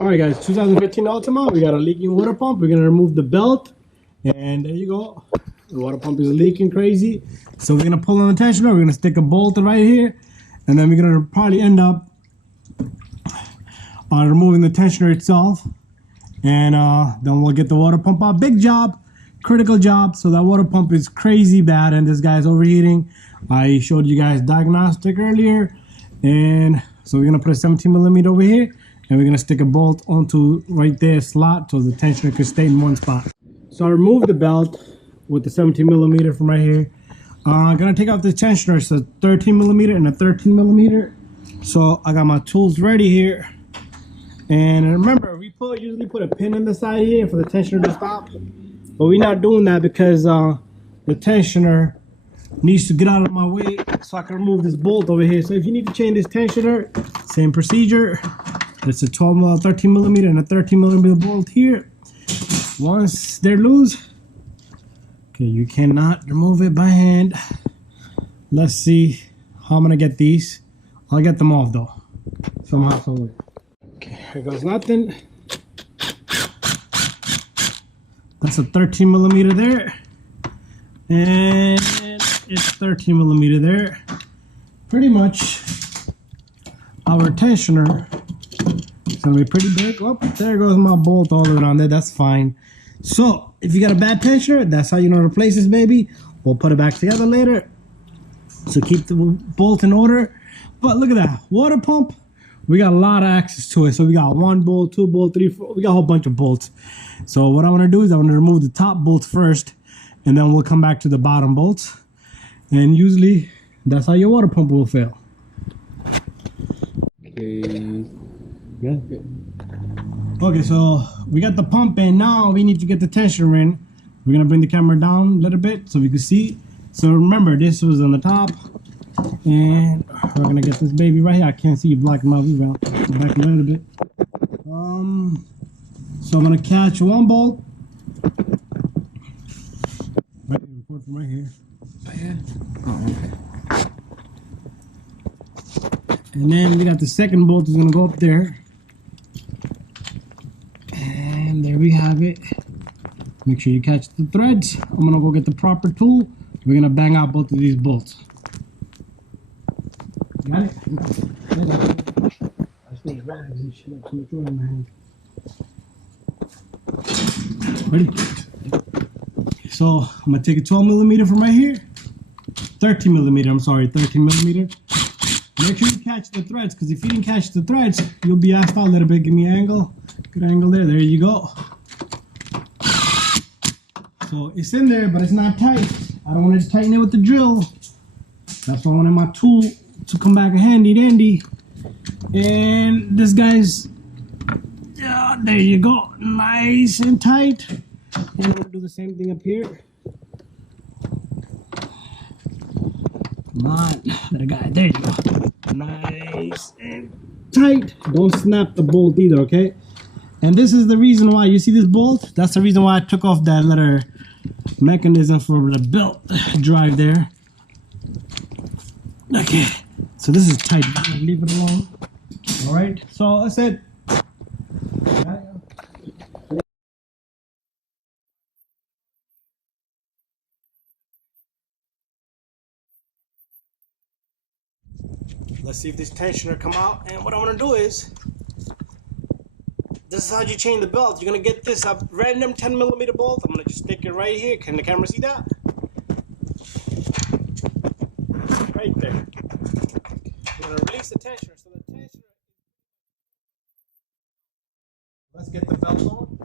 All right, guys, 2015 Altima. We got a leaking water pump. We're gonna remove the belt, and there you go. The water pump is leaking crazy. So we're gonna pull on the tensioner. We're gonna stick a bolt right here, and then we're gonna probably end up removing the tensioner itself, and then we'll get the water pump out. Big job, critical job. So that water pump is crazy bad, and this guy's overheating. I showed you guys diagnostic earlier, and so we're gonna put a 17 millimeter over here. And we're gonna stick a bolt onto right there slot so the tensioner can stay in one spot. So I removed the belt with the 17 millimeter from right here. I'm gonna take out the tensioner. It's a 13 millimeter and a 13 millimeter. So I got my tools ready here. And remember, we usually put a pin in the side here for the tensioner to stop. But we're not doing that because the tensioner needs to get out of my way so I can remove this bolt over here. So if you need to change this tensioner, same procedure. It's a 13 millimeter and a 13 millimeter bolt here. Once they're loose, okay, you cannot remove it by hand. Let's see how I'm gonna get these. I'll get them off though, somehow, some way. Okay, here goes nothing. That's a 13 millimeter there, and it's 13 millimeter there. Pretty much our tensioner. It's gonna be pretty big. Oh, there goes my bolt all the way down there. That's fine. So if you got a bad tensioner, that's how you know to replace this baby. We'll put it back together later. So keep the bolt in order. But look at that water pump. We got a lot of access to it. So we got 1 bolt, 2 bolt, 3, 4. We got a whole bunch of bolts. So what I want to do is I want to remove the top bolts first, and then we'll come back to the bottom bolts. And usually that's how your water pump will fail. Okay. Yeah. Okay, so we got the pump in. Now we need to get the tensioner in. We're gonna bring the camera down a little bit so we can see. So remember, this was on the top, and we're gonna get this baby right here. I can't see you blocking my view out. Back a little bit. So I'm gonna catch 1 bolt. Right, record from right here. Right here. Oh, okay. And then we got the second bolt is gonna go up there. And there we have it. Make sure you catch the threads. I'm gonna go get the proper tool. We're gonna bang out both of these bolts. Got it? I just need rags and shit up to the in my hand. Ready? So I'm gonna take a 12 millimeter from right here. 13 millimeter, I'm sorry, 13 millimeter. Make sure you catch the threads, because if you didn't catch the threads, you'll be asked out a little bit. Give me an angle. Good angle there. There you go. So it's in there, but it's not tight. I don't want to tighten it with the drill. That's why I wanted my tool to come back handy dandy. And this guy's, yeah, there you go. Nice and tight. And I'm going to do the same thing up here. Come on, that guy. There you go. Nice and tight. Don't snap the bolt either, okay? And this is the reason why you see this bolt. That's the reason why I took off that little mechanism for the belt drive there. Okay, so this is tight. Leave it alone. All right. So that's it. Let's see if this tensioner come out. And what I'm gonna do is, this is how you change the belt. You're gonna get this a random 10 millimeter bolt. I'm gonna just stick it right here. Can the camera see that? Right there. I'm gonna release the tensioner. So the tensioner. Let's get the belt on.